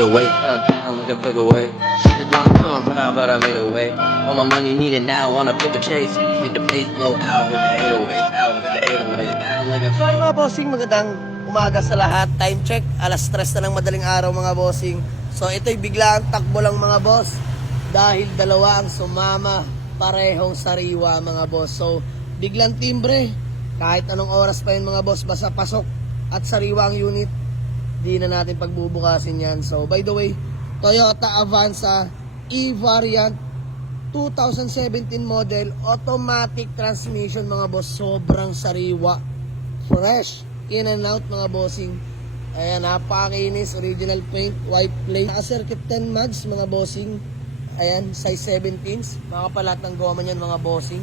made a way. I'm looking for the way. It's not come around, but I made a way. All my money needed now on a paper chase. Hit the pace, no out with the 808. Out with the 808. I'm looking for Mga bossing, magandang umaga sa lahat. Time check, alas 3 na ng madaling araw mga bossing. So ito'y biglang takbo lang mga boss. Dahil dalawa ang sumama, parehong sariwa mga boss. So biglang timbre, kahit anong oras pa yun mga boss, basta pasok at sariwa ang unit, di na natin pagbubukasin yan. So by the way, Toyota Avanza E-Variant 2017 model, automatic transmission mga boss. Sobrang sariwa, fresh, in and out mga bossing. Ayan, napakakinis, original paint, white plate, circuit 10 mags mga bossing. Ayan, size 17s, makapalat ng goma niyan mga bossing.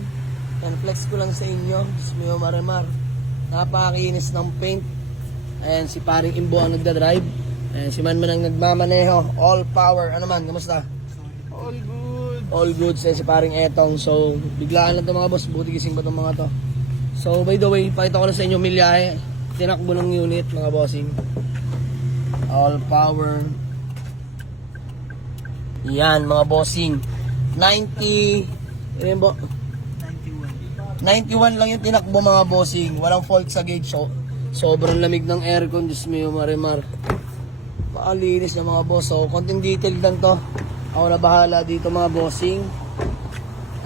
Ayan, flex ko lang sa inyo, Smeo Marimar. Napakakinis ng paint. Ayan, si paring Imbo ang nagdadrive. Ayan, si Manman ang nagmamaneho, all power. Ano man, kamusta? All good. All good. Si paring Etong. So biglaan lang to mga boss, buti gising pa tong mga to. So by the way, pakita ko na sa inyo milyahe, tinakbo ng unit mga bossing. All power. Yan mga bossing, 90 yun po, 91 lang yung tinakbo mga bossing. Walang fault sa gauge. So sobrang lamig ng aircon, Diyos mo Marimar. Pakalinis na mga boss. So konting detail lang to, ako na bahala dito mga bossing.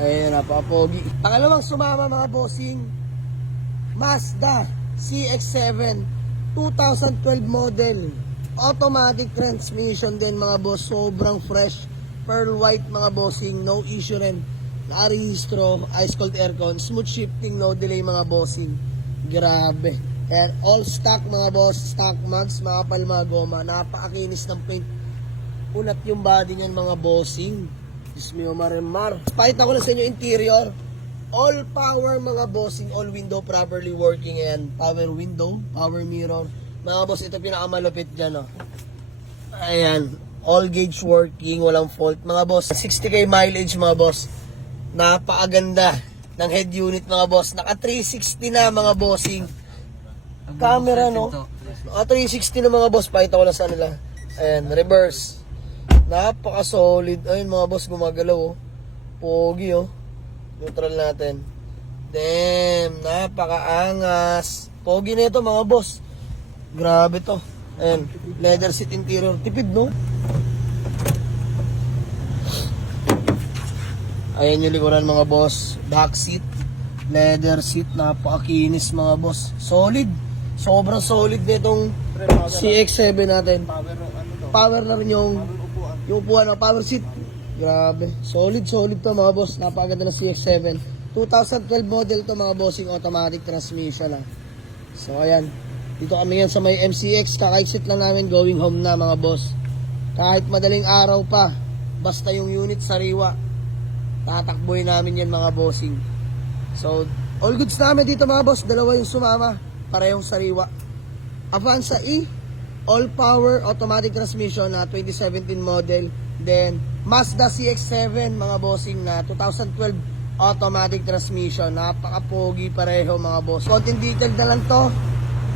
Ayun, napaka-pogi. Pangalawang sumama mga bossing, Mazda CX-7 2012 model, automatic transmission din mga boss. Sobrang fresh, pearl white mga bossing, no issue rin. Nakarehistro, ice cold aircon, smooth shifting, no delay mga bossing. Grabe. And all stock mga boss, stock mags, mga palma goma, napakakinis ng paint. Unat yung body niyan mga bossing. Diyos mo Marimar. Pakita ko lang sa inyo interior. All power mga bossing, all window properly working. Ayan, power window, power mirror. Mga boss, ito pinakamalupit dyan, oh. Ayan, all gauge working, walang fault. Mga boss, 60k mileage mga boss. Napakaganda ng head unit mga boss. Naka 360 na mga bossing. Camera, no? Naka 360 na mga boss. Pakita ko lang sa nila. Ayan, reverse. Napaka-solid. Ayun mga boss, gumagalaw, oh. Pogi, oh. Neutral natin. Damn, napaka-angas. Pogi na ito mga boss. Grabe to. Ayan, leather seat interior. Tipid, no? Ayan yung likuran mga boss. Back seat, leather seat. Napakakinis mga boss. Solid. Sobrang solid na itong CX-7 natin. Power na rin yung upuan, no? Power seat. Grabe. Solid to mga boss. Napakaganda na CX-7. 2012 model to mga bossing, automatic transmission. So ayan. Dito kami yan sa may MCX. Kaka-exit lang namin, going home na mga boss. Kahit madaling araw pa, basta yung unit sariwa, tatakboy namin yan mga bossing. So all goods namin dito mga boss. Dalawa yung sumama, parehong sariwa. Avanza E, all power automatic transmission na 2017 model. Then Mazda CX-7 mga bossing na 2012 automatic transmission. Napaka-pogi pareho mga boss. Konting detail na lang to,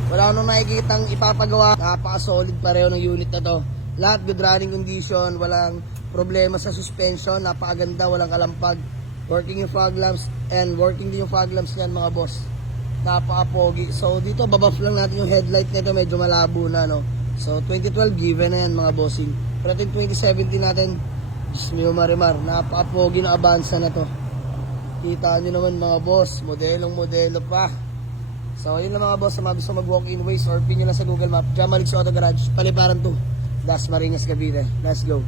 wala nang nakikitang ipapagawa. Napaka-solid pareho ng unit na to. Lahat good running condition, walang problema sa suspension. Napakaganda, walang kalampag. Working yung fog lamps, and working din yung fog lamps niyan mga boss. Napaka-pogi. So dito babuff lang natin yung headlight nito, medyo malabo na, no. So 2012 given na yan mga bossing. Pero 2017 natin, Smeo Marimar, napaka-pogi na Avanza na to. Kita nyo naman mga boss, modelong-modelo pa. So yun lang mga boss, sa mga gusto mag-walk-in ways or pin nyo lang sa Google Map, Jamalix Auto Garage, Paliparan 2, Dasmariñas, Cavite. Let's go.